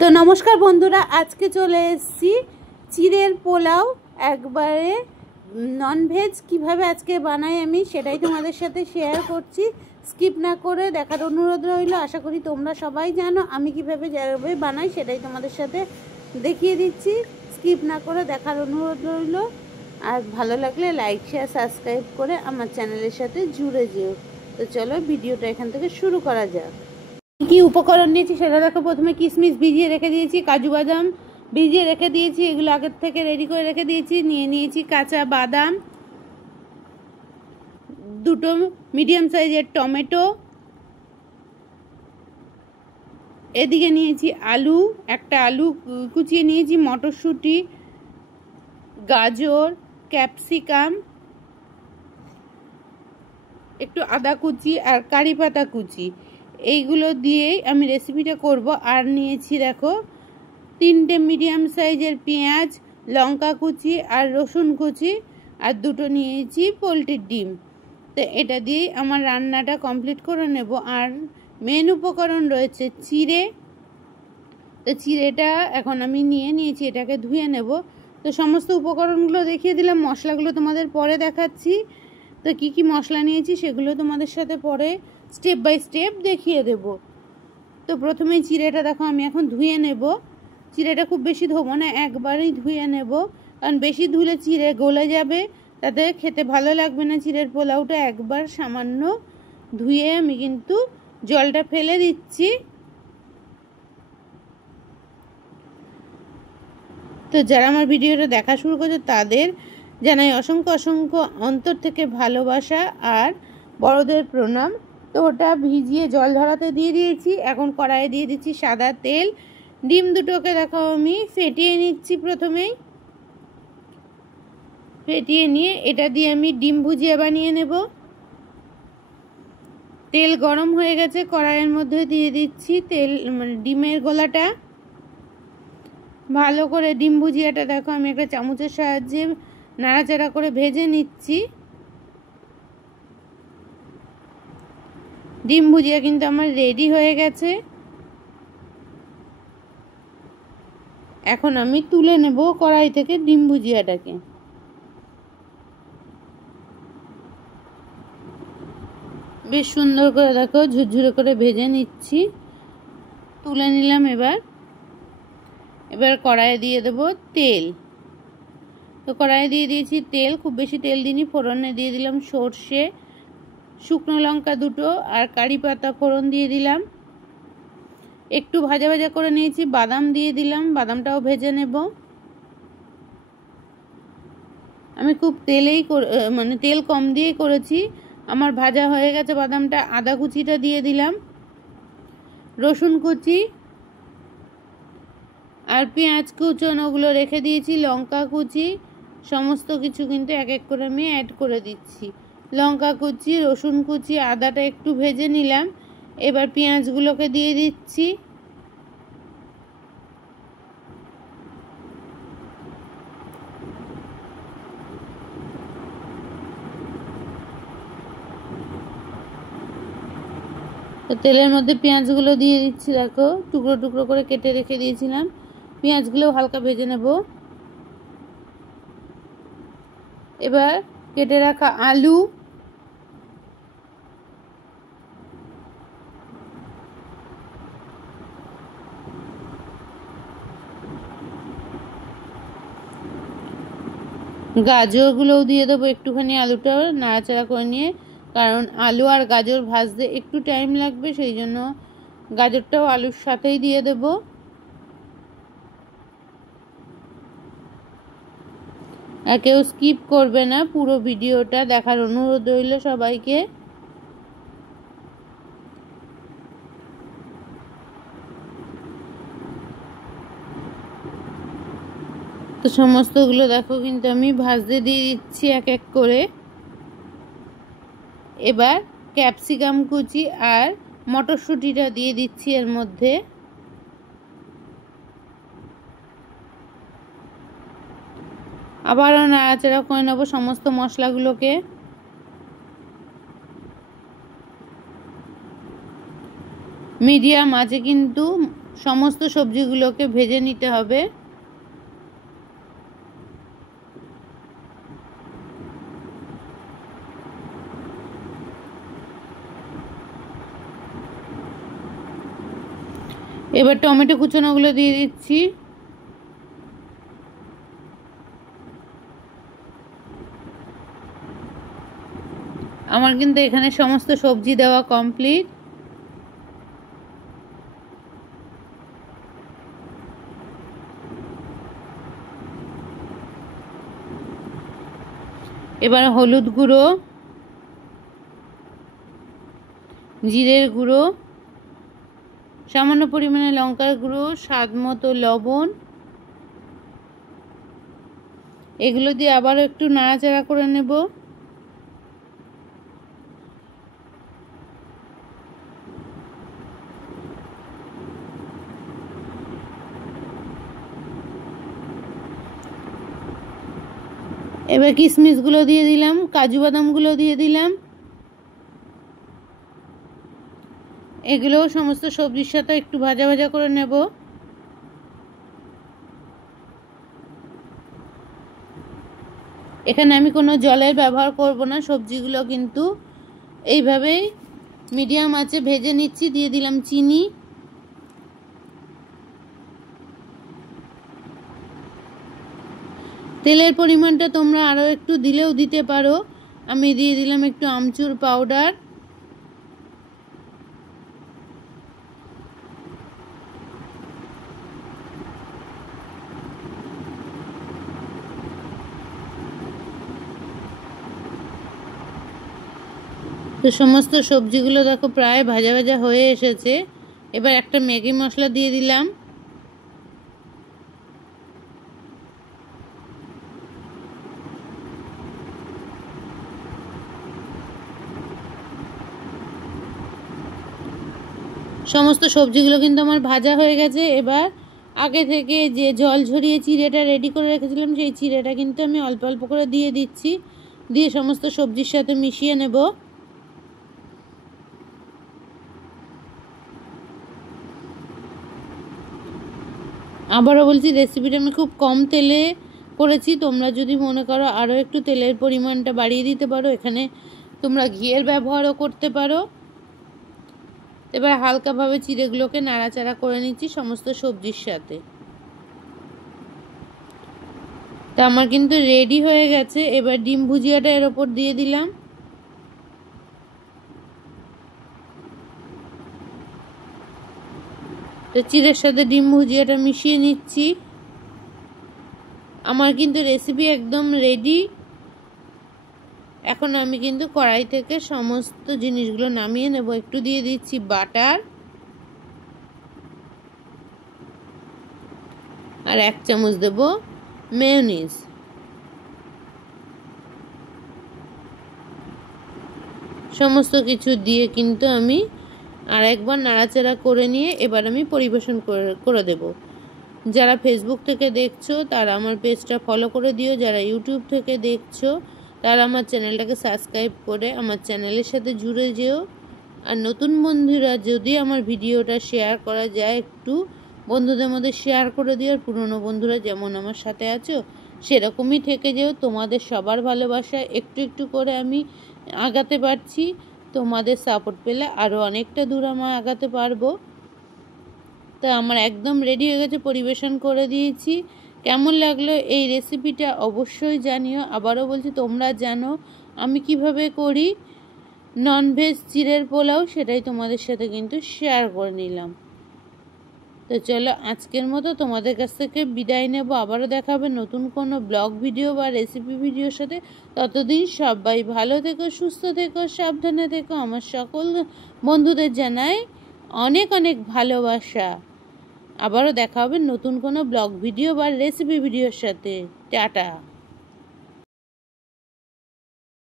তো নমস্কার বন্ধুরা, আজকে চলে এসেছি চিড়ের পোলাও একবারে ননভেজ কিভাবে আজকে বানাই আমি সেটাই তোমাদের সাথে শেয়ার করছি। স্কিপ না করে দেখার অনুরোধ রইল। আশা করি তোমরা সবাই জানো আমি কিভাবে বানাই, সেটাই তোমাদের সাথে দেখিয়ে দিচ্ছি। স্কিপ না করে দেখার অনুরোধ রইল। আর ভালো লাগলে লাইক শেয়ার সাবস্ক্রাইব করে আমার চ্যানেলের সাথে জুড়ে যেও। তো চলো ভিডিওটা এখান থেকে শুরু করা যাক। কি উপকরণ নিয়েছি সেটা দেখো। প্রথমে কিশমিশ ভিজিয়ে রেখে দিয়েছি, কাজু বাদাম ভিজিয়ে রেখে দিয়েছি, এগুলো আগের থেকে রেডি করে রেখে দিয়েছি। নিয়েছি কাঁচা বাদাম, দুটো মিডিয়াম সাইজের টমেটো, এদিকে নিয়েছি আলু, একটা আলু কুচিয়ে নিয়েছি, মটরশুঁটি, গাজর, ক্যাপসিকাম, একটু আদা কুচি আর কারি পাতা কুচি, এইগুলো দিয়েই আমি রেসিপিটা করব। আর নিয়েছি দেখো 3টে মিডিয়াম সাইজের পেঁয়াজ, লঙ্কা কুচি আর রসুন কুচি, আর দুটো নিয়েছি পোলট্রির ডিম। তো এটা দিয়েই আমার রান্নাটা কমপ্লিট করে নেব। আর মেন উপকরণ রয়েছে চিড়ে। তো চিড়েটা এখন আমি নিয়েছি, এটাকে ধুয়ে নেব। তো সমস্ত উপকরণগুলো দেখিয়ে দিলাম, মশলাগুলো তোমাদের পরে দেখাচ্ছি। তো কি কি মশলা নিয়েছি সেগুলো তোমাদের সাথে পরে স্টেপ বাই স্টেপ দেখিয়ে দেব। তো প্রথমেই চিড়েটা দেখো আমি এখন ধুয়ে নেব। চিড়েটা খুব বেশি ধোবো না, একবারেই ধুয়ে নেব, কারণ বেশি ধুলে চিড়ে গলে যাবে, তাতে খেতে ভালো লাগবে না চিড়ের পোলাওটা। একবার সামান্য ধুয়ে আমি কিন্তু জলটা ফেলে দিচ্ছি। তো যারা আমার ভিডিওটা দেখা শুরু করছে তাদের জানাই অসংখ্য অসংখ্য অন্তর থেকে ভালোবাসা আর বড়দের প্রণাম। তো ওটা ভিজিয়ে জল ঝরাতে দিয়ে দিয়েছি। এখন কড়াইয়ে দিয়ে দিচ্ছি সাদা তেল। ডিম দুটোকে দেখো আমি ফেটিয়ে নিচ্ছি। প্রথমেই ফেটিয়ে নিয়ে এটা দিয়ে আমি ডিম ভুজিয়া বানিয়ে নেব। তেল গরম হয়ে গেছে, কড়াইয়ের মধ্যে দিয়ে দিচ্ছি তেল ডিমের গোলাটা। ভালো করে ডিম ভুজিয়াটা দেখো আমি একটা চামচের সাহায্যে নাড়াচাড়া করে ভেজে নিচ্ছি। ডিম ভুজিয়া কিন্তু আমার রেডি হয়ে গেছে। এখন আমি তুলে নেব কড়াই থেকে ডিম ভুজিয়াটাকে। বেশ সুন্দর করে দেখো ঝুরঝুরে করে ভেজে নিচ্ছি, তুলে নিলাম। এবার কড়াইয়ে দিয়ে দেব তেল। তো কড়াইয়ে দিয়ে দিয়েছি তেল, খুব বেশি তেল দিইনি। ফোড়নে দিয়ে দিলাম সর্ষে, শুকনো লঙ্কা দুটো আর কারি পাতা ফোড়ন দিয়ে দিলাম। একটু ভাজা ভাজা করে নিয়েছি, বাদাম দিয়ে দিলাম, বাদামটাও ভেজে নেব। আমি খুব তেল কম দিয়েই করেছি। আমার ভাজা হয়ে গেছে বাদামটা। আদা কুচিটা দিয়ে দিলাম, রসুন কুচি আর পেঁয়াজ কুচন ওগুলো রেখে দিয়েছি, লঙ্কা কুচি, সমস্ত কিছু কিন্তু এক এক করে আমি অ্যাড করে দিচ্ছি। লঙ্কা কুচি, রসুন কুচি, আদাটা একটু ভেজে নিলাম। এবার পেঁয়াজগুলোকে দিয়ে দিচ্ছি। তো তেলের মধ্যে পেঁয়াজগুলো দিয়ে দিচ্ছি, দেখো টুকরো টুকরো করে কেটে রেখে দিয়েছিলাম। পেঁয়াজগুলো হালকা ভেজে নেব। এবার কেটে রাখা আলু, গাজরগুলোও দিয়ে দেবো একটুখানি, আলুটা নাড়াচাড়া করে নিয়ে, কারণ আলু আর গাজর ভাজতে একটু টাইম লাগবে, সেই জন্য গাজরটাও আলুর সাথেই দিয়ে দেব। আর কেউ স্কিপ করবে না, পুরো ভিডিওটা দেখার অনুরোধ রইল সবাইকে। তো সমস্তগুলো দেখো কিন্তু আমি ভাজতে দিয়ে দিচ্ছি এক এক করে। এবার ক্যাপসিকাম কুচি আর মটরশুঁটিটা দিয়ে দিচ্ছি এর মধ্যে। আবারও নাড়াচাড়া করে নেব সমস্ত মশলাগুলোকে। মিডিয়াম আছে কিন্তু সমস্ত সবজিগুলোকে ভেজে নিতে হবে। এবার টমেটো কুচানোগুলো দিয়ে দিচ্ছি। আমার কিন্তু এখানে সমস্ত সবজি দেওয়া কমপ্লিট। এবার হলুদ গুঁড়ো, জিরের গুঁড়ো, সামান্য পরিমাণে লঙ্কার গুঁড়ো, স্বাদ মতো লবণ, এগুলো দিয়ে আবারও একটু নাড়াচাড়া করে নেব। এবার কিশমিশগুলো দিয়ে দিলাম, কাজু বাদামগুলো দিয়ে দিলাম। এগুলো সমস্ত সবজির সাথে একটু ভাজা ভাজা করে নেব। এখানে আমি কোনো জলের ব্যবহার করব না, সবজিগুলো কিন্তু এইভাবেই মিডিয়াম আঁচে ভেজে নিচ্ছি। দিয়ে দিলাম চিনি, তেলের পরিমাণটা তোমরা আরও একটু দিলেও দিতে পারো। আমি দিয়ে দিলাম একটু আমচুর পাউডার, তো সমস্ত সবজিগুলো দেখো প্রায় ভাজা ভাজা হয়ে এসেছে। এবার একটা ম্যাগি মশলা দিয়ে দিলাম। সমস্ত সবজিগুলো কিন্তু আমার ভাজা হয়ে গেছে। এবার আগে থেকে যে জল ঝরিয়ে চিড়েটা রেডি করে রেখেছিলাম, সেই চিড়েটা কিন্তু আমি অল্প অল্প করে দিয়ে দিচ্ছি। দিয়ে সমস্ত সবজির সাথে মিশিয়ে নেব। আবারও বলছি, রেসিপিটা আমি খুব কম তেলে করেছি। তোমরা যদি মনে করো আরও একটু তেলের পরিমাণটা বাড়িয়ে দিতে পারো। এখানে তোমরা ঘিয়ের ব্যবহারও করতে পারো। এবার হালকাভাবে চিড়েগুলোকে নাড়াচাড়া করে নিচ্ছি সমস্ত সবজির সাথে। তা আমার কিন্তু রেডি হয়ে গেছে। এবার ডিম ভুজিয়াটা এর ওপর দিয়ে দিলাম। তো চিড়ের সাথে ডিম ভুজিয়াটা মিশিয়ে নিচ্ছি। আমার কিন্তু রেসিপি একদম রেডি। এখন আমি কিন্তু কড়াই থেকে সমস্ত জিনিসগুলো নামিয়ে নেব। একটু দিয়ে দিচ্ছি বাটার, আর 1 চামচ দেব মেয়োনিজ। সমস্ত কিছু দিয়ে কিন্তু আমি আর একবার নাড়াচাড়া করে নিয়ে এবার আমি পরিবেশন করে দেব। যারা ফেসবুক থেকে দেখছো তারা আমার পেজটা ফলো করে দিও। যারা ইউটিউব থেকে দেখছো তারা আমার চ্যানেলটাকে সাবস্ক্রাইব করে আমার চ্যানেলের সাথে জুড়ে যেও। আর নতুন বন্ধুরা যদি আমার ভিডিওটা শেয়ার করা যায়, একটু বন্ধুদের মধ্যে শেয়ার করে দিও। আর পুরনো বন্ধুরা যেমন আমার সাথে আছো সেরকমই থেকে যেও। তোমাদের সবার ভালোবাসা একটু একটু করে আমি আগাতে পারছি। তোমাদের সাপোর্ট পেলে আরও অনেকটা দূর আমি আগাতে পারবো। তা আমার একদম রেডি হয়ে গেছে, পরিবেশন করে দিয়েছি। কেমন লাগলো এই রেসিপিটা অবশ্যই জানিও। আবারও বলছি, তোমরা জানো আমি কিভাবে করি ননভেজ চিড়ের পোলাও, সেটাই তোমাদের সাথে কিন্তু শেয়ার করে নিলাম। তো চলো আজকের মতো তোমাদের কাছ থেকে বিদায় নেব। আবারও দেখা হবে নতুন কোনো ব্লগ ভিডিও বা রেসিপি ভিডিওর সাথে। ততদিন সবাই ভালো থেকো, সুস্থ থেকো, সাবধানে থেকো। আমার সকল বন্ধুদের জানাই অনেক অনেক ভালোবাসা। আবারও দেখা হবে নতুন কোনো ব্লগ ভিডিও বা রেসিপি ভিডিওর সাথে। টাটা।